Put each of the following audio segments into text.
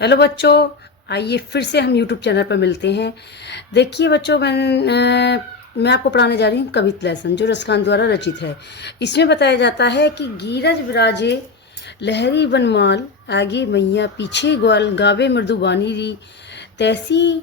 Hello बच्चों, आइए फिर से हम यूट्यूब चैनल पर मिलते हैं। देखिए बच्चों, मैं आपको पढ़ाने जा रही हूँ कविता लेसन जो रसखान द्वारा रचित है। इसमें बताया जाता है कि गीरज विराजे लहरी बनमाल, आगे मैया पीछे ग्वाल, गावे मृदुबानी री, तैसी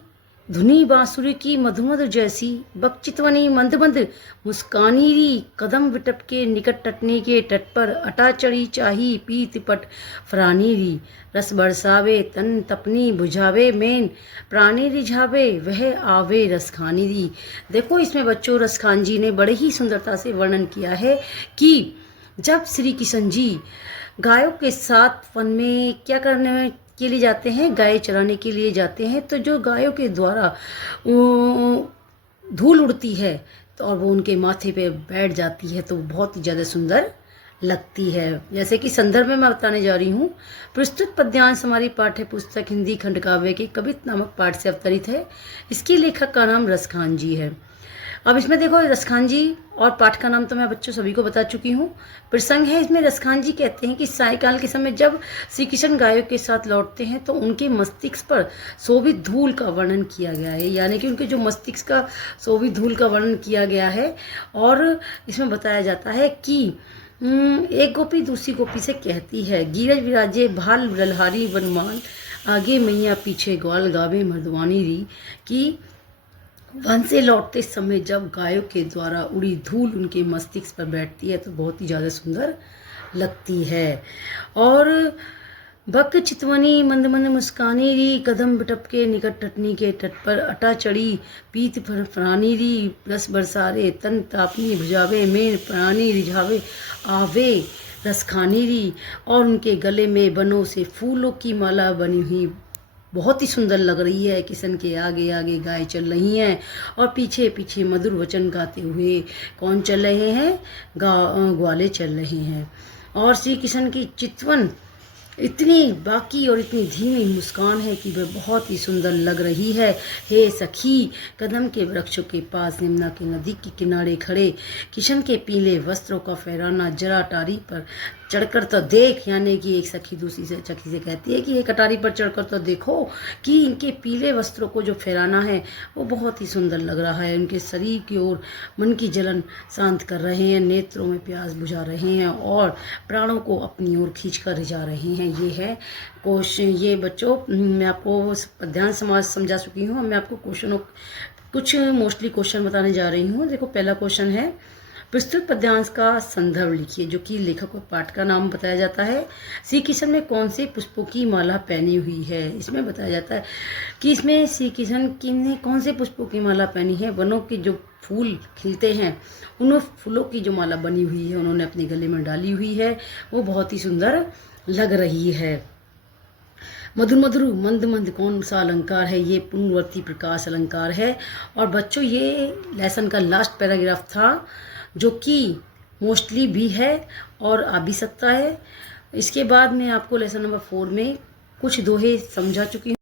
धुनी बांसुरी की मधुमधु जैसी, बकचितवनी मंद मंद मुस्कानी री, कदम विटप के निकट टटने के तट पर, अटा चढ़ी चाही पीत पट फरानी री, रस बरसावे तन तपनी बुझावे मेन, प्राणी रिझावे वह आवे रसखानी री। देखो, इसमें बच्चों रसखान जी ने बड़े ही सुंदरता से वर्णन किया है कि जब श्री किशन जी गायों के साथ वन में क्या करने के लिए जाते हैं, गाय चराने के लिए जाते हैं, तो जो गायों के द्वारा धूल उड़ती है तो और वो उनके माथे पे बैठ जाती है तो बहुत ही ज़्यादा सुंदर लगती है। जैसे कि संदर्भ में मैं बताने जा रही हूँ। प्रस्तुत पद्यांश हमारी पाठ्य पुस्तक हिंदी खंड काव्य के कवित नामक पाठ से अवतरित है। इसके लेखक का नाम रसखान जी है। अब इसमें देखो, रसखान जी और पाठ का नाम तो मैं बच्चों सभी को बता चुकी हूँ। प्रसंग है इसमें, रसखान जी कहते हैं कि सायकाल के समय जब श्री कृष्ण गायों के साथ लौटते हैं तो उनके मस्तिष्क पर शोभित धूल का वर्णन किया गया है, यानी कि उनके जो मस्तिष्क का शोभित धूल का वर्णन किया गया है। और इसमें बताया जाता है कि एक गोपी दूसरी गोपी से कहती है, गीरज विराजे भाल ललहारी वनमाल, आगे मैया पीछे ग्वाल, गावे मर्दवानी री, कि वन से लौटते समय जब गायों के द्वारा उड़ी धूल उनके मस्तिष्क पर बैठती है तो बहुत ही ज़्यादा सुंदर लगती है। और बक चितवनी मंद मंद मुस्कानी री, कदम बिटप के निकट टटनी के तट पर, अटा चढ़ी पीत फरानी री, रस बरसारे तन तापनी भुजावे मेन, प्राणी रिझावे आवे रसखानी री। और उनके गले में बनों से फूलों की माला बनी हुई बहुत ही सुंदर लग रही है। किशन के आगे आगे गाय चल रही हैं और पीछे पीछे मधुर वचन गाते हुए कौन चल रहे हैं, ग्वाले चल रहे हैं। और श्री किशन की चितवन इतनी बाकी और इतनी धीमी मुस्कान है कि वह बहुत ही सुंदर लग रही है। हे सखी, कदम के वृक्षों के पास यमुना के नदी के किनारे खड़े किशन के पीले वस्त्रों का फहराना जरा टारी पर चढ़कर तो देख, यानी कि एक सखी दूसरी से सखी से कहती है कि एक कटारी पर चढ़कर तो देखो कि इनके पीले वस्त्रों को जो फहराना है वो बहुत ही सुंदर लग रहा है। उनके शरीर की ओर मन की जलन शांत कर रहे हैं, नेत्रों में प्यास बुझा रहे हैं और प्राणों को अपनी ओर खींच कर रिझा रहे हैं। ये है क्वेश्चन। ये बच्चों मैं आपको पद्यांश समाज समझा चुकी हूँ। मैं आपको क्वेश्चनों कुछ मोस्टली क्वेश्चन बताने जा रही हूँ। देखो, पहला क्वेश्चन है, प्रस्तुत पद्यांश का संदर्भ लिखिए, जो कि लेखक और पाठ का नाम बताया जाता है। श्री कृष्ण में कौन से पुष्पों की माला पहनी हुई है, इसमें बताया जाता है कि इसमें श्री कृष्ण की ने कौन से पुष्पों की माला पहनी है। वनों के जो फूल खिलते हैं उन फूलों की जो माला बनी हुई है उन्होंने अपने गले में डाली हुई है, वो बहुत ही सुंदर लग रही है। मधुर मधुर मंद मंद कौन सा अलंकार है, ये पुनर्वर्ती प्रकाश अलंकार है। और बच्चों, ये लेसन का लास्ट पैराग्राफ था जो कि मोस्टली भी है और आ भी सकता है। इसके बाद मैं आपको लेसन नंबर 4 में कुछ दोहे समझा चुकी हूँ।